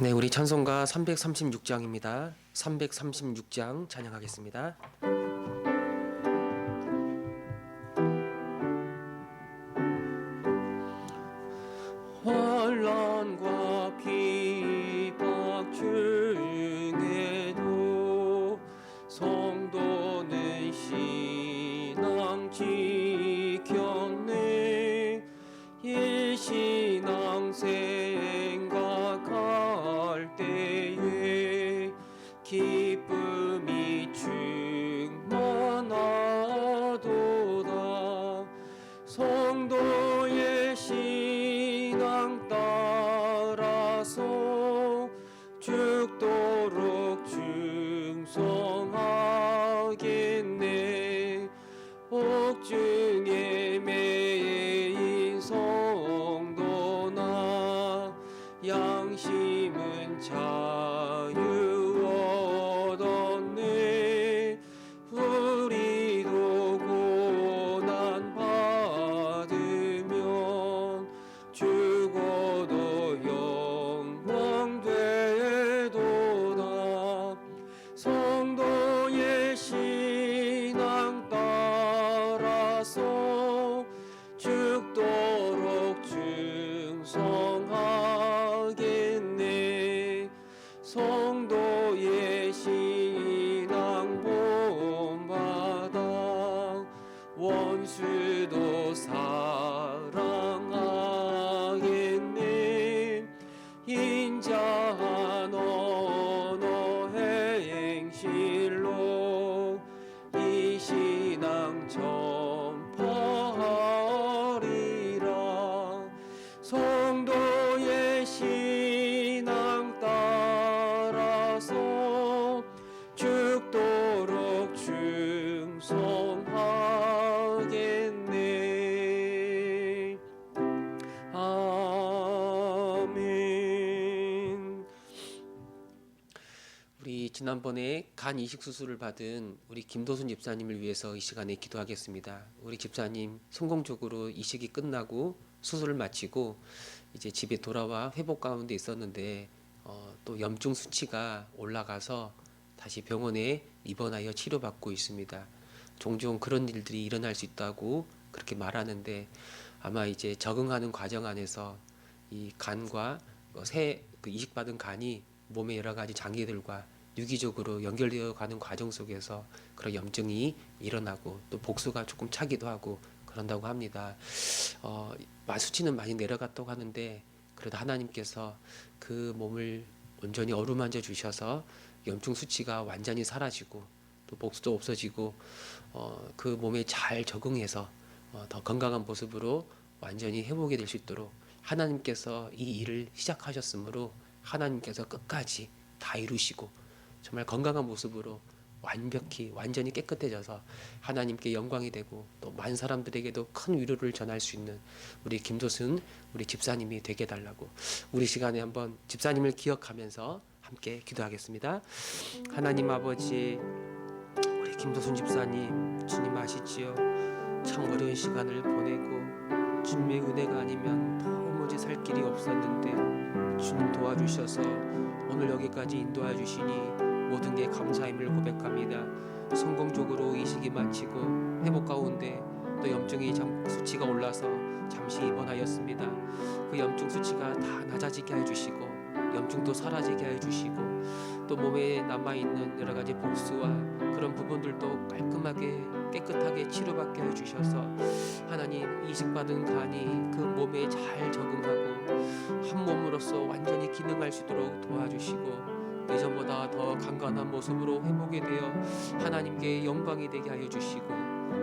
네, 우리 찬송가 336장입니다. 336장 찬양하겠습니다. 환난과 핍박 중에도 성도는 신앙 지켰네. 이 신앙 생각할 때에 기쁨이 충만하도다. 성도의 신앙 따라서 죽도록 충성하겠네. 옥중에 매인 성도나 양심은 자유 얻었네. 우리도 고난 받으면 죽어도 영광 되도다. 성도의 신앙 따라서 죽도록 충성하겠네. 성도의 신앙 본받아 원수도 사랑하겠네. 인자한 언어 행실로 이 신앙 전파하리라. 성도의 신앙 따라서 죽도록 충성하겠네. 아멘. 우리 지난번에 간 이식 수술을 받은 우리 김도순 집사님을 위해서 이 시간에 기도하겠습니다. 우리 집사님 성공적으로 이식이 끝나고 수술을 마치고 이제 집에 돌아와 회복 가운데 있었는데 또 염증 수치가 올라가서 다시 병원에 입원하여 치료받고 있습니다. 종종 그런 일들이 일어날 수 있다고 그렇게 말하는데 아마 이제 적응하는 과정 안에서 이 간과 그 이식받은 간이 몸의 여러 가지 장기들과 유기적으로 연결되어 가는 과정 속에서 그런 염증이 일어나고 또 복수가 조금 차기도 하고 그런다고 합니다. 수치는 많이 내려갔다고 하는데 그래도 하나님께서 그 몸을 온전히 어루만져 주셔서 염증 수치가 완전히 사라지고 또 복수도 없어지고 그 몸에 잘 적응해서 더 건강한 모습으로 완전히 회복이 될 수 있도록 하나님께서 이 일을 시작하셨으므로 하나님께서 끝까지 다 이루시고 정말 건강한 모습으로 완벽히 완전히 깨끗해져서 하나님께 영광이 되고 또 많은 사람들에게도 큰 위로를 전할 수 있는 우리 김도순 우리 집사님이 되게 해달라고 우리 시간에 한번 집사님을 기억하면서 함께 기도하겠습니다. 하나님 아버지, 우리 김도순 집사님 주님 아시지요? 참 어려운 시간을 보내고 주님의 은혜가 아니면 도무지 살 길이 없었는데 주님 도와주셔서 오늘 여기까지 인도해 주시니 모든 게 감사함을 고백합니다. 성공적으로 이식이 마치고 회복 가운데 또 염증이 수치가 올라서 잠시 입원하였습니다. 그 염증 수치가 다 낮아지게 해주시고 염증도 사라지게 해주시고 또 몸에 남아있는 여러 가지 복수와 그런 부분들도 깔끔하게 깨끗하게 치료받게 해주셔서 하나님 이식받은 간이 그 몸에 잘 적응하고 한 몸으로서 완전히 기능할 수 있도록 도와주시고 예전보다 더 강건한 모습으로 회복이 되어 하나님께 영광이 되게 하여 주시고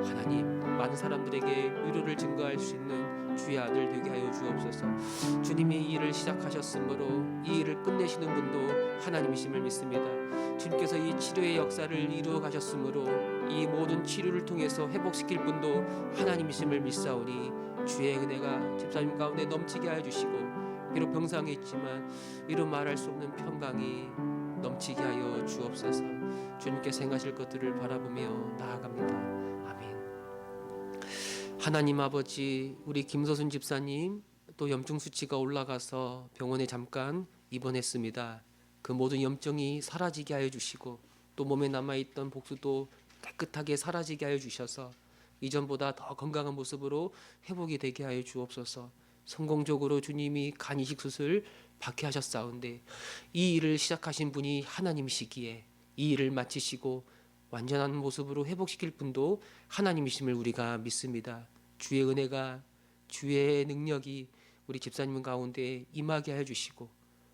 하나님 많은 사람들에게 위로를 증거할 수 있는 주의 아들 되게 하여 주옵소서. 주님이 이 일을 시작하셨으므로 이 일을 끝내시는 분도 하나님이심을 믿습니다. 주님께서 이 치료의 역사를 이루어 가셨으므로 이 모든 치료를 통해서 회복시킬 분도 하나님이심을 믿사오니 주의 은혜가 집사님 가운데 넘치게 하여 주시고 비록 병상에 있지만 이루 말할 수 없는 평강이 넘치게 하여 주옵소서. 주님께서 행하실 것들을 바라보며 나아갑니다. 아멘. 하나님 아버지, 우리 김서순 집사님 또 염증 수치가 올라가서 병원에 잠깐 입원했습니다. 그 모든 염증이 사라지게 하여 주시고 또 몸에 남아있던 복수도 깨끗하게 사라지게 하여 주셔서 이전보다 더 건강한 모습으로 회복이 되게 하여 주옵소서. 성공적으로 주님이 간 이식 수술 받게 하셨사온데 이 일을 시작하신 분이 하나님이시기에 이 일을 마치시고 완전한 모습으로 회복시킬 분도 하나님이심을 우리가 믿습니다. 주의 은혜가 주의 능력이 우리 집사님 가운데 임하게 해주시고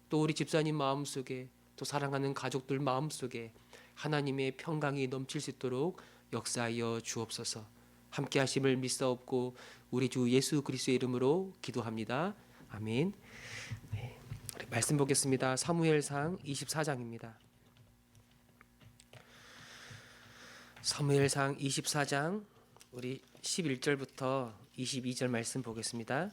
또 우리 집사님 마음속에 또 사랑하는 가족들 마음속에 하나님의 평강이 넘칠 수 있도록 역사하여 주옵소서. 함께 하심을 믿사옵고 우리 주 예수 그리스도의 이름으로 기도합니다. 아멘. 네, 말씀 보겠습니다. 사무엘상 24장입니다. 사무엘상 24장 우리 11절부터 22절 말씀 보겠습니다.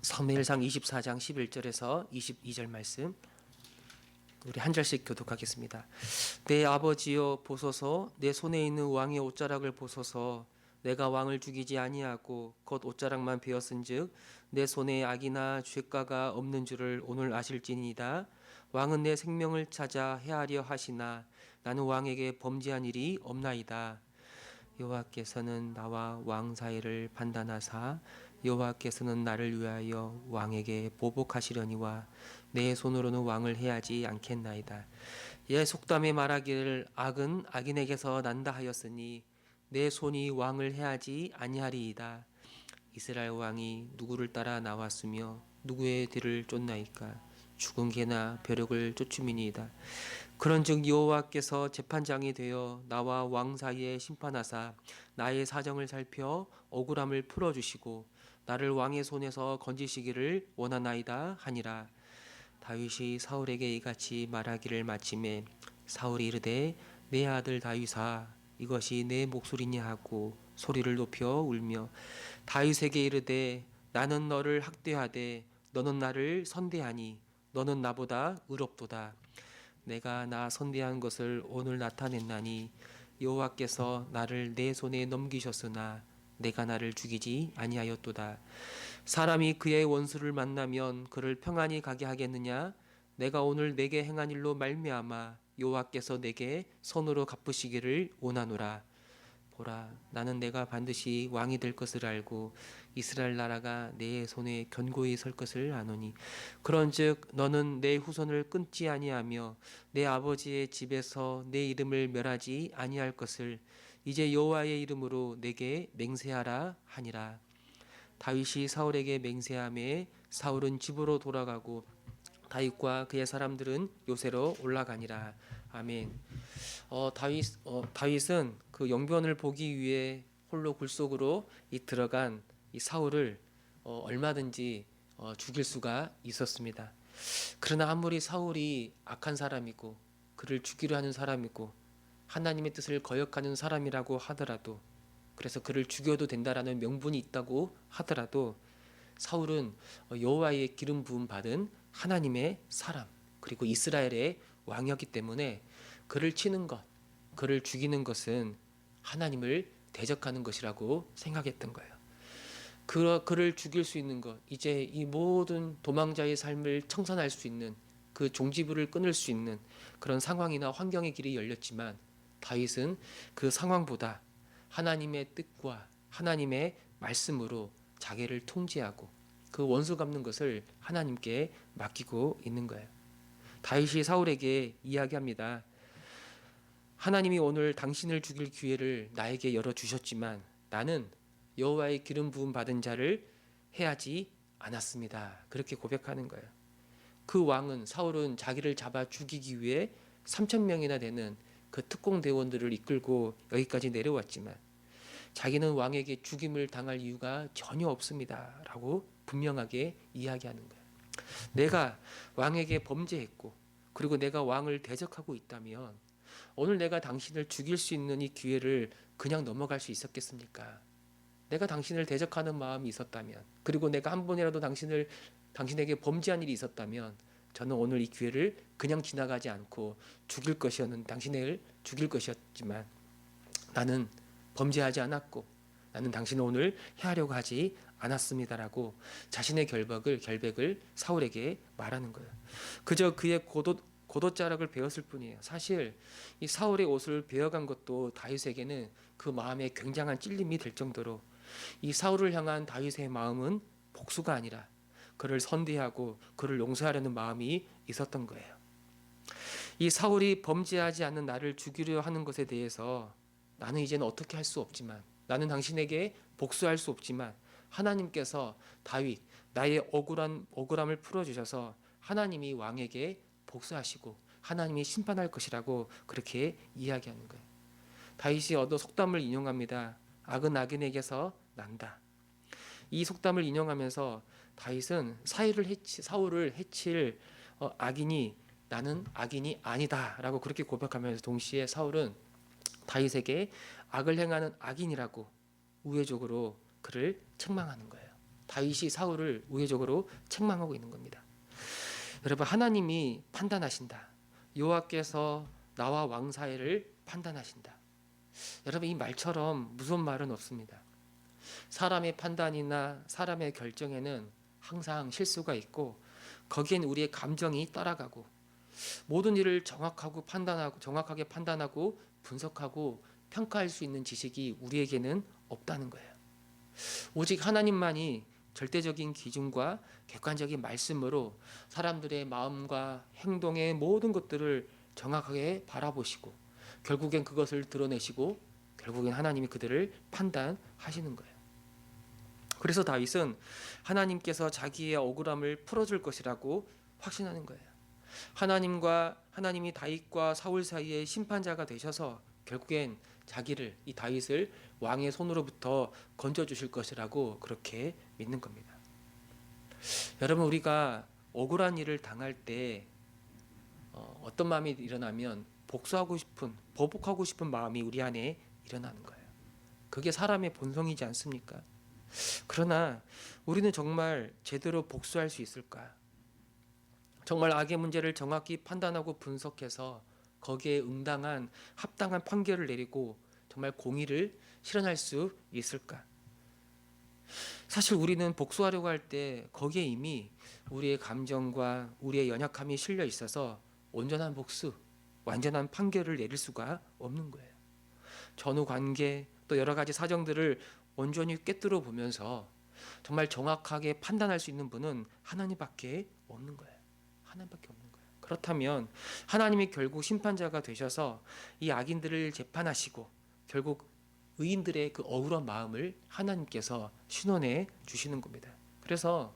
사무엘상 24장 11절에서 22절 말씀 우리 한 절씩 교독하겠습니다. 내 아버지여 보소서, 내 손에 있는 왕의 옷자락을 보소서. 내가 왕을 죽이지 아니하고 곧 옷자락만 베었은즉 내 손에 악이나 죄가가 없는 줄을 오늘 아실지니이다. 왕은 내 생명을 찾아 해하려 하시나 나는 왕에게 범죄한 일이 없나이다. 여호와께서는 나와 왕 사이를 판단하사 여호와께서는 나를 위하여 왕에게 보복하시려니와 내 손으로는 왕을 해하지 않겠나이다. 예 속담에 말하기를 악은 악인에게서 난다 하였으니 내 손이 왕을 해하지 아니하리이다. 이스라엘 왕이 누구를 따라 나왔으며 누구의 뒤를 쫓나이까? 죽은 개나 벼룩을 쫓음이니이다. 그런즉 여호와께서 재판장이 되어 나와 왕 사이에 심판하사 나의 사정을 살펴 억울함을 풀어주시고 나를 왕의 손에서 건지시기를 원하나이다 하니라. 다윗이 사울에게 이같이 말하기를 마침에 사울이 이르되 내 아들 다윗아 이것이 내 목소리냐 하고 소리를 높여 울며 다윗에게 이르되 나는 너를 학대하되 너는 나를 선대하니 너는 나보다 의롭도다. 내가 나 선대한 것을 오늘 나타냈나니 여호와께서 나를 내 손에 넘기셨으나 내가 나를 죽이지 아니하였도다. 사람이 그의 원수를 만나면 그를 평안히 가게 하겠느냐? 내가 오늘 내게 행한 일로 말미암아 여호와께서 내게 선으로 갚으시기를 원하노라. 보라, 나는 내가 반드시 왕이 될 것을 알고 이스라엘 나라가 내 손에 견고히 설 것을 아노니 그런즉 너는 내 후손을 끊지 아니하며 내 아버지의 집에서 내 이름을 멸하지 아니할 것을 이제 여호와의 이름으로 내게 맹세하라 하니라. 다윗이 사울에게 맹세하매 사울은 집으로 돌아가고 다윗과 그의 사람들은 요새로 올라가니라. 아멘. 다윗은 그 용변을 보기 위해 홀로 굴속으로 들어간 이 사울을 얼마든지 죽일 수가 있었습니다. 그러나 아무리 사울이 악한 사람이고 그를 죽이려 하는 사람이고 하나님의 뜻을 거역하는 사람이라고 하더라도 그래서 그를 죽여도 된다라는 명분이 있다고 하더라도 사울은 여호와의 기름 부음 받은 하나님의 사람 그리고 이스라엘의 왕이었기 때문에 그를 치는 것, 그를 죽이는 것은 하나님을 대적하는 것이라고 생각했던 거예요. 그를 죽일 수 있는 것, 이제 이 모든 도망자의 삶을 청산할 수 있는 그 종지부를 끊을 수 있는 그런 상황이나 환경의 길이 열렸지만 다윗은 그 상황보다 하나님의 뜻과 하나님의 말씀으로 자기를 통제하고 그 원수 갚는 것을 하나님께 맡기고 있는 거예요. 다윗이 사울에게 이야기합니다. 하나님이 오늘 당신을 죽일 기회를 나에게 열어주셨지만 나는 여호와의 기름 부음 받은 자를 해하지 않았습니다. 그렇게 고백하는 거예요. 그 왕은 사울은 자기를 잡아 죽이기 위해 3,000명이나 되는 그 특공대원들을 이끌고 여기까지 내려왔지만 자기는 왕에게 죽임을 당할 이유가 전혀 없습니다. 라고 분명하게 이야기하는 거예요. 내가 왕에게 범죄했고 그리고 내가 왕을 대적하고 있다면 오늘 내가 당신을 죽일 수 있는 이 기회를 그냥 넘어갈 수 있었겠습니까? 내가 당신을 대적하는 마음이 있었다면 그리고 내가 한 번이라도 당신에게 범죄한 일이 있었다면 저는 오늘 이 기회를 그냥 지나가지 않고 죽일 것이었는 당신을 죽일 것이었지만 나는 범죄하지 않았고 나는 당신을 오늘 해하려고 하지 않았습니다라고 자신의 결백을 사울에게 말하는 거예요. 그저 그의 고도자락을 배웠을 뿐이에요. 사실 이 사울의 옷을 베어간 것도 다윗에게는 그 마음에 굉장한 찔림이 될 정도로 이 사울을 향한 다윗의 마음은 복수가 아니라 그를 선대하고 그를 용서하려는 마음이 있었던 거예요. 이 사울이 범죄하지 않는 나를 죽이려 하는 것에 대해서 나는 이제는 어떻게 할 수 없지만, 나는 당신에게 복수할 수 없지만 하나님께서 다윗 나의 억울함을 풀어주셔서 하나님이 왕에게 복수하시고 하나님이 심판할 것이라고 그렇게 이야기하는 거예요. 다윗이 얻어 속담을 인용합니다. 악은 악인에게서 난다. 이 속담을 인용하면서 다윗은 사울을 해칠 악인이 나는 악인이 아니다라고 그렇게 고백하면서 동시에 사울은 다윗에게 악을 행하는 악인이라고 우회적으로 그를 책망하는 거예요. 다윗이 사울을 우회적으로 책망하고 있는 겁니다. 여러분, 하나님이 판단하신다. 여호와께서 나와 왕 사이를 판단하신다. 여러분, 이 말처럼 무서운 말은 없습니다. 사람의 판단이나 사람의 결정에는 항상 실수가 있고 거기엔 우리의 감정이 따라가고 모든 일을 정확하게 판단하고 분석하고 평가할 수 있는 지식이 우리에게는 없다는 거예요. 오직 하나님만이 절대적인 기준과 객관적인 말씀으로 사람들의 마음과 행동의 모든 것들을 정확하게 바라보시고 결국엔 그것을 드러내시고 결국엔 하나님이 그들을 판단하시는 거예요. 그래서 다윗은 하나님께서 자기의 억울함을 풀어줄 것이라고 확신하는 거예요. 하나님이 다윗과 사울 사이의 심판자가 되셔서 결국엔 이 다윗을 왕의 손으로부터 건져 주실 것이라고 그렇게 믿는 겁니다. 여러분, 우리가 억울한 일을 당할 때 어떤 마음이 일어나면 보복하고 싶은 마음이 우리 안에 일어나는 거예요. 그게 사람의 본성이지 않습니까? 그러나 우리는 정말 제대로 복수할 수 있을까? 정말 악의 문제를 정확히 판단하고 분석해서 거기에 응당한 합당한 판결을 내리고 정말 공의를 실현할 수 있을까? 사실 우리는 복수하려고 할 때 거기에 이미 우리의 감정과 우리의 연약함이 실려 있어서 온전한 복수, 완전한 판결을 내릴 수가 없는 거예요. 전후 관계 또 여러 가지 사정들을 온전히 꿰뚫어 보면서 정말 정확하게 판단할 수 있는 분은 하나님밖에 없는 거예요. 하나님밖에 없는 거예요. 그렇다면 하나님이 결국 심판자가 되셔서 이 악인들을 재판하시고 결국 의인들의 그 억울한 마음을 하나님께서 신원해 주시는 겁니다. 그래서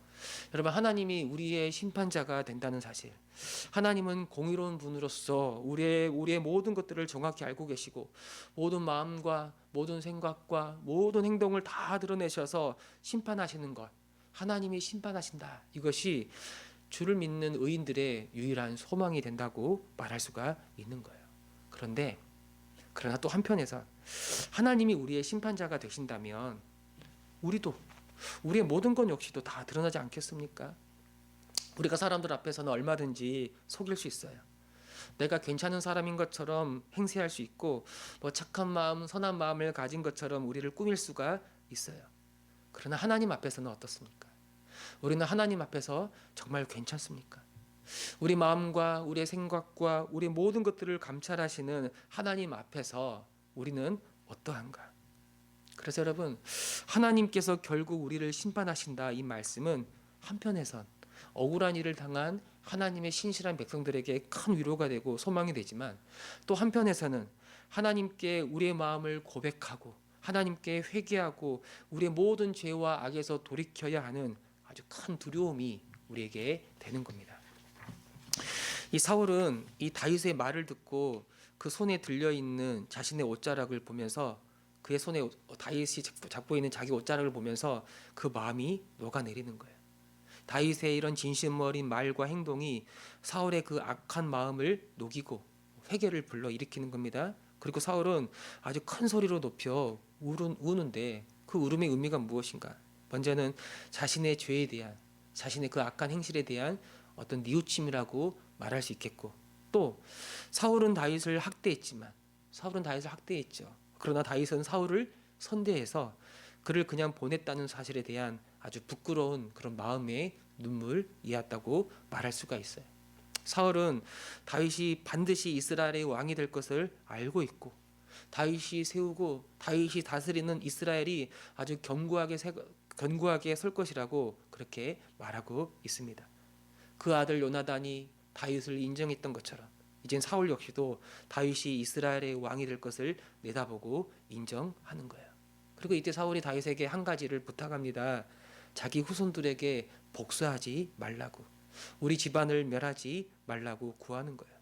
여러분, 하나님이 우리의 심판자가 된다는 사실, 하나님은 공의로운 분으로서 우리의 모든 것들을 정확히 알고 계시고 모든 마음과 모든 생각과 모든 행동을 다 드러내셔서 심판하시는 것, 하나님이 심판하신다. 이것이 주를 믿는 의인들의 유일한 소망이 된다고 말할 수가 있는 거예요. 그러나 또 한편에서 하나님이 우리의 심판자가 되신다면 우리의 모든 것 역시도 다 드러나지 않겠습니까? 우리가 사람들 앞에서는 얼마든지 속일 수 있어요. 내가 괜찮은 사람인 것처럼 행세할 수 있고 착한 마음, 선한 마음을 가진 것처럼 우리를 꾸밀 수가 있어요. 그러나 하나님 앞에서는 어떻습니까? 우리는 하나님 앞에서 정말 괜찮습니까? 우리 마음과 우리의 생각과 우리 모든 것들을 감찰하시는 하나님 앞에서 우리는 어떠한가? 그래서 여러분, 하나님께서 결국 우리를 심판하신다 이 말씀은 한편에선 억울한 일을 당한 하나님의 신실한 백성들에게 큰 위로가 되고 소망이 되지만 또 한편에서는 하나님께 우리의 마음을 고백하고 하나님께 회개하고 우리의 모든 죄와 악에서 돌이켜야 하는 아주 큰 두려움이 우리에게 되는 겁니다. 이 사울은 이 다윗의 말을 듣고 그 손에 들려있는 자신의 옷자락을 보면서 그의 손에 다윗이 잡고 있는 자기 옷자락을 보면서 그 마음이 녹아내리는 거예요. 다윗의 이런 진심 어린 말과 행동이 사울의 그 악한 마음을 녹이고 회개를 불러일으키는 겁니다. 그리고 사울은 아주 큰 소리로 높여 우는데 그 울음의 의미가 무엇인가? 먼저는 자신의 죄에 대한, 자신의 그 악한 행실에 대한 어떤 뉘우침이라고 말할 수 있겠고, 또 사울은 다윗을 학대했죠. 그러나 다윗은 사울을 선대해서 그를 그냥 보냈다는 사실에 대한 아주 부끄러운 그런 마음의 눈물이었다고 말할 수가 있어요. 사울은 다윗이 반드시 이스라엘의 왕이 될 것을 알고 있고, 다윗이 세우고 다윗이 다스리는 이스라엘이 아주 견고하게 설 것이라고 그렇게 말하고 있습니다. 그 아들 요나단이 다윗을 인정했던 것처럼 이젠 사울 역시도 다윗이 이스라엘의 왕이 될 것을 내다보고 인정하는 거예요. 그리고 이때 사울이 다윗에게 한 가지를 부탁합니다. 자기 후손들에게 복수하지 말라고, 우리 집안을 멸하지 말라고 구하는 거예요.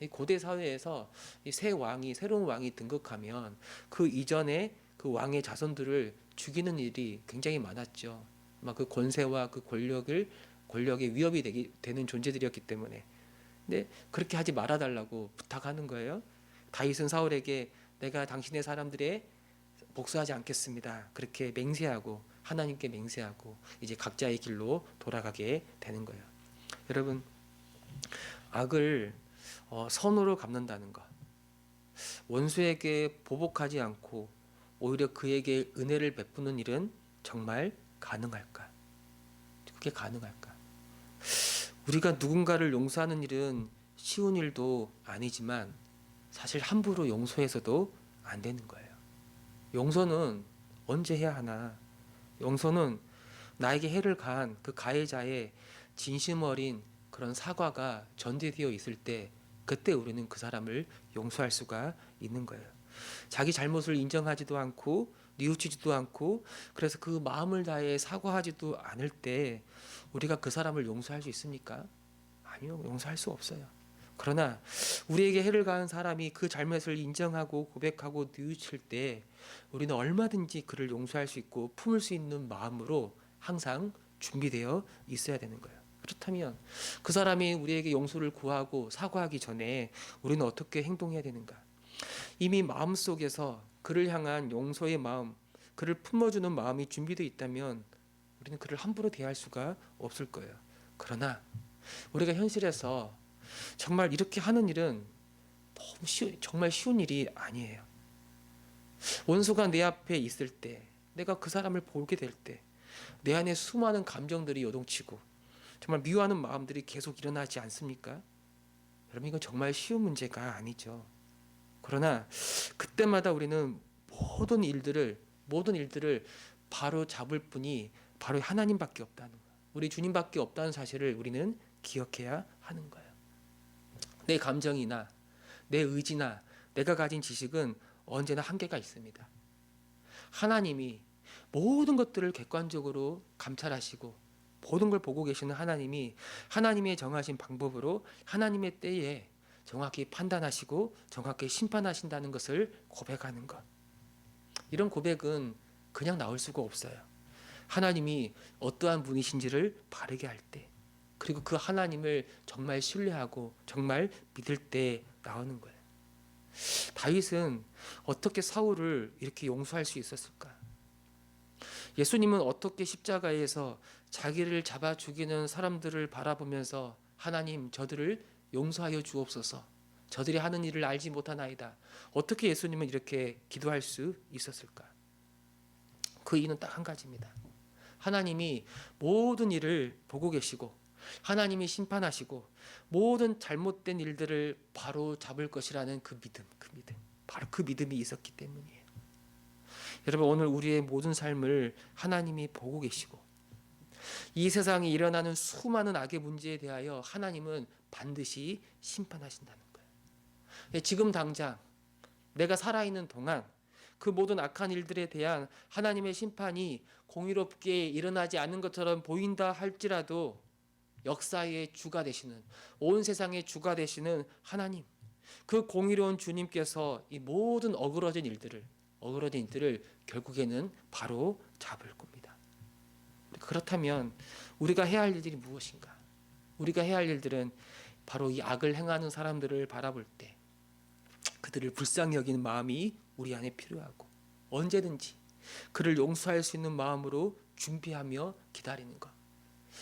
이 고대 사회에서 이 새로운 왕이 등극하면 그 이전에 그 왕의 자손들을 죽이는 일이 굉장히 많았죠. 막 그 권세와 그 권력의 위협이 되는 존재들이었기 때문에. 근데 그렇게 하지 말아달라고 부탁하는 거예요. 다윗은 사울에게 내가 당신의 사람들의 복수하지 않겠습니다. 그렇게 맹세하고 하나님께 맹세하고 이제 각자의 길로 돌아가게 되는 거예요. 여러분, 악을 선으로 갚는다는 것, 원수에게 보복하지 않고 오히려 그에게 은혜를 베푸는 일은 정말 가능할까? 그게 가능할까? 우리가 누군가를 용서하는 일은 쉬운 일도 아니지만 사실 함부로 용서해서도 안 되는 거예요. 용서는 언제 해야 하나? 용서는 나에게 해를 가한 그 가해자의 진심 어린 그런 사과가 전제되어 있을 때, 그때 우리는 그 사람을 용서할 수가 있는 거예요. 자기 잘못을 인정하지도 않고 뉘우치지도 않고 그래서 그 마음을 다해 사과하지도 않을 때 우리가 그 사람을 용서할 수 있습니까? 아니요, 용서할 수 없어요. 그러나 우리에게 해를 가한 사람이 그 잘못을 인정하고 고백하고 뉘우칠 때 우리는 얼마든지 그를 용서할 수 있고 품을 수 있는 마음으로 항상 준비되어 있어야 되는 거예요. 그렇다면 그 사람이 우리에게 용서를 구하고 사과하기 전에 우리는 어떻게 행동해야 되는가? 이미 마음속에서 그를 향한 용서의 마음, 그를 품어주는 마음이 준비되어 있다면 우리는 그를 함부로 대할 수가 없을 거예요. 그러나 우리가 현실에서 정말 이렇게 하는 일은 정말 쉬운 일이 아니에요. 원수가 내 앞에 있을 때, 내가 그 사람을 보게 될 때, 내 안에 수많은 감정들이 요동치고 정말 미워하는 마음들이 계속 일어나지 않습니까? 여러분, 이건 정말 쉬운 문제가 아니죠. 그러나 그때마다 우리는 모든 일들을 바로 잡을 분이 바로 하나님밖에 없다는 거예요. 우리 주님밖에 없다는 사실을 우리는 기억해야 하는 거예요. 내 감정이나 내 의지나 내가 가진 지식은 언제나 한계가 있습니다. 하나님이 모든 것들을 객관적으로 감찰하시고 모든 걸 보고 계시는 하나님이 하나님의 정하신 방법으로 하나님의 때에 정확히 판단하시고 정확히 심판하신다는 것을 고백하는 것. 이런 고백은 그냥 나올 수가 없어요. 하나님이 어떠한 분이신지를 바르게 할 때, 그리고 그 하나님을 정말 신뢰하고 정말 믿을 때 나오는 거예요. 다윗은 어떻게 사울을 이렇게 용서할 수 있었을까? 예수님은 어떻게 십자가에서 자기를 잡아 죽이는 사람들을 바라보면서 하나님, 저들을 용서하여 주옵소서, 저들이 하는 일을 알지 못하나이다, 어떻게 예수님은 이렇게 기도할 수 있었을까? 그 이유는 딱 한 가지입니다. 하나님이 모든 일을 보고 계시고 하나님이 심판하시고 모든 잘못된 일들을 바로 잡을 것이라는 그 믿음, 바로 그 믿음이 있었기 때문이에요. 여러분, 오늘 우리의 모든 삶을 하나님이 보고 계시고 이 세상에 일어나는 수많은 악의 문제에 대하여 하나님은 반드시 심판하신다는 거예요. 지금 당장 내가 살아있는 동안 그 모든 악한 일들에 대한 하나님의 심판이 공의롭게 일어나지 않는 것처럼 보인다 할지라도 역사의 주가 되시는, 온 세상의 주가 되시는 하나님, 그 공의로운 주님께서 이 모든 어그러진 일들을 결국에는 바로 잡을 겁니다. 그렇다면 우리가 해야 할 일들이 무엇인가? 우리가 해야 할 일들은 바로 이 악을 행하는 사람들을 바라볼 때 그들을 불쌍히 여기는 마음이 우리 안에 필요하고, 언제든지 그를 용서할 수 있는 마음으로 준비하며 기다리는 것.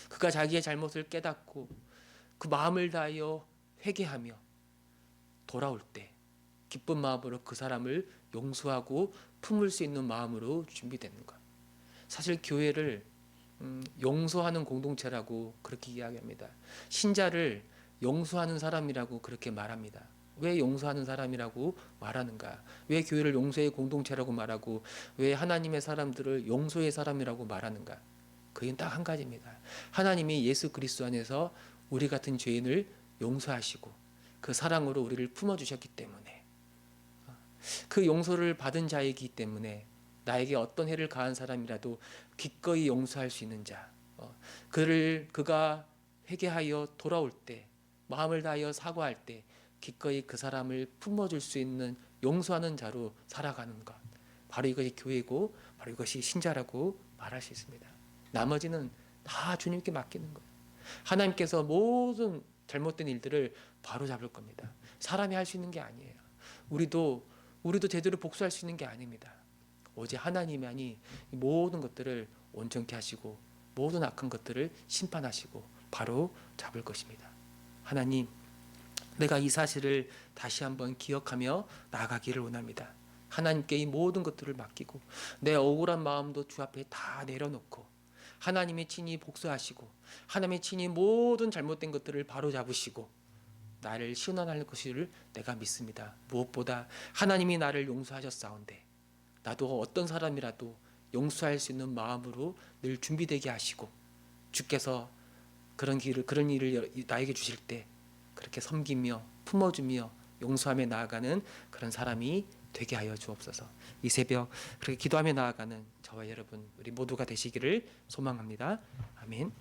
그가 자기의 잘못을 깨닫고 그 마음을 다하여 회개하며 돌아올 때 기쁜 마음으로 그 사람을 용서하고 품을 수 있는 마음으로 준비되는 것. 사실 교회를 용서하는 공동체라고 그렇게 이야기합니다. 신자를 용서하는 사람이라고 그렇게 말합니다. 왜 용서하는 사람이라고 말하는가? 왜 교회를 용서의 공동체라고 말하고 왜 하나님의 사람들을 용서의 사람이라고 말하는가? 그건 딱 한 가지입니다. 하나님이 예수 그리스도 안에서 우리 같은 죄인을 용서하시고 그 사랑으로 우리를 품어주셨기 때문에, 그 용서를 받은 자이기 때문에 나에게 어떤 해를 가한 사람이라도 기꺼이 용서할 수 있는 자, 그가 회개하여 돌아올 때, 마음을 다하여 사과할 때 기꺼이 그 사람을 품어줄 수 있는 용서하는 자로 살아가는 것, 바로 이것이 교회고 바로 이것이 신자라고 말할 수 있습니다. 나머지는 다 주님께 맡기는 거예요. 하나님께서 모든 잘못된 일들을 바로 잡을 겁니다. 사람이 할 수 있는 게 아니에요. 우리도 제대로 복수할 수 있는 게 아닙니다. 오직 하나님만이 모든 것들을 온전케 하시고 모든 악한 것들을 심판하시고 바로 잡을 것입니다. 하나님, 내가 이 사실을 다시 한번 기억하며 나아가기를 원합니다. 하나님께 이 모든 것들을 맡기고 내 억울한 마음도 주 앞에 다 내려놓고 하나님의 친히 복수하시고 하나님의 친히 모든 잘못된 것들을 바로 잡으시고 나를 시원할 것을 내가 믿습니다. 무엇보다 하나님이 나를 용서하셨사온데 나도 어떤 사람이라도 용서할 수 있는 마음으로 늘 준비되게 하시고 주께서 그런 일을 나에게 주실 때 그렇게 섬기며 품어주며 용서하며 나아가는 그런 사람이 되게 하여 주옵소서. 이 새벽 그렇게 기도하며 나아가는 저와 여러분 우리 모두가 되시기를 소망합니다. 아멘.